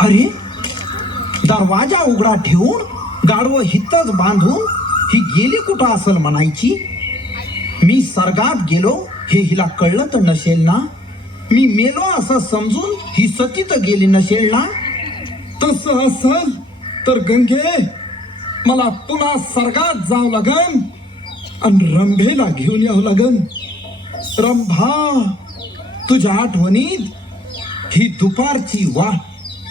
अरे, दरवाजा उघडा ठेवून गाढवं हितच बांधून ही गेली कुठं असेल म्हणायची. मी स्वर्गात गेलो हे हिला कळलं तर नसेल ना. मी मेलो असं समजून ही सती तर गेली नसेल ना. तसं असल तर गंगे मला पुन्हा स्वर्गात जावं लागन आणि रंभेला घेऊन यावं लागन. रंभा, तुझ्या आठवणीत ही दुपारची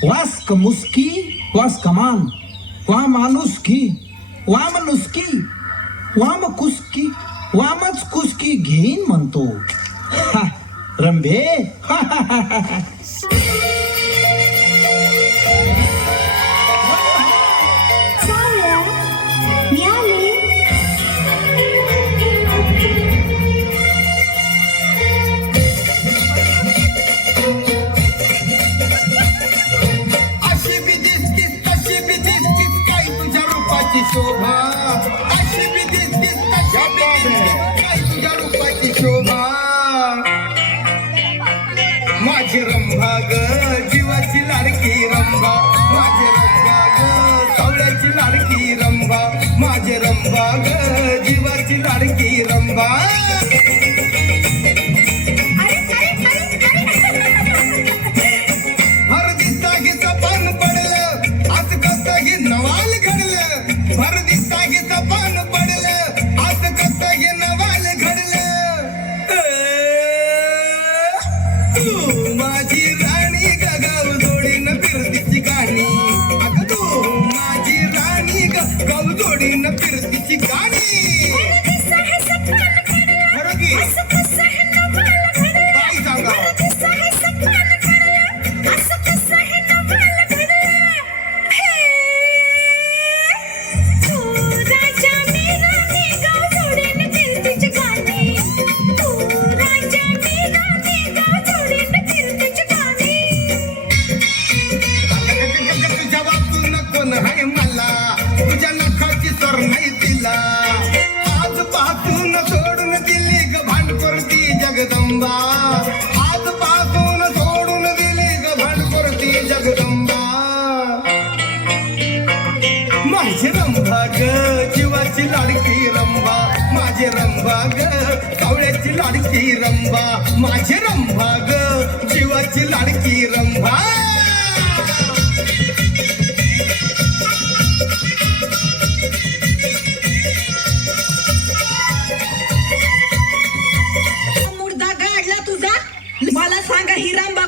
वास क मुस्की, वास कमान, वा माणुसकी, वा मनुसकी, वाम कुसकी, वामच कुसकी घेईन म्हणतो. रंभे. शोभा अशी बी दिसतीस तशी बी दिसतीस काय तुझ्या रूपाची शोभा. माझी रंभा ग जीवाची लाडकी रंभा, माझी रंभा ग सावळ्याची लाडकी रंभा, माझी रंभा ग जीवाची लाडकी रंभा. भर दिसता घे पान पडलं आज कसं घे नवाल घडलं. भर दिसता घे पान पडलं आज कसं घे नवाल घडलं. तू माझी राणी ग गाव जोडीनं फिरतीची गाणी. अगं तू माझी राणी ग गाव जोडीनं फिरतीची गाणी. खरं की काय सांगा. तुझ्या नखाची सर नाही तिला आज पासून सोडून दिली ग भांडकुरती जगदंबा. आज पासून सोडून दिली ग भांडकुरती जगदंबा. माझी रंभा ग जीवाची लाडकी रंभा, माझी रंभा ग सावळ्याची लाडकी रंभा, माझी रंभा ग जीवाची लाडकी रंभा. मुर्दा गाडला तुझा. मला सांगा ही रंभा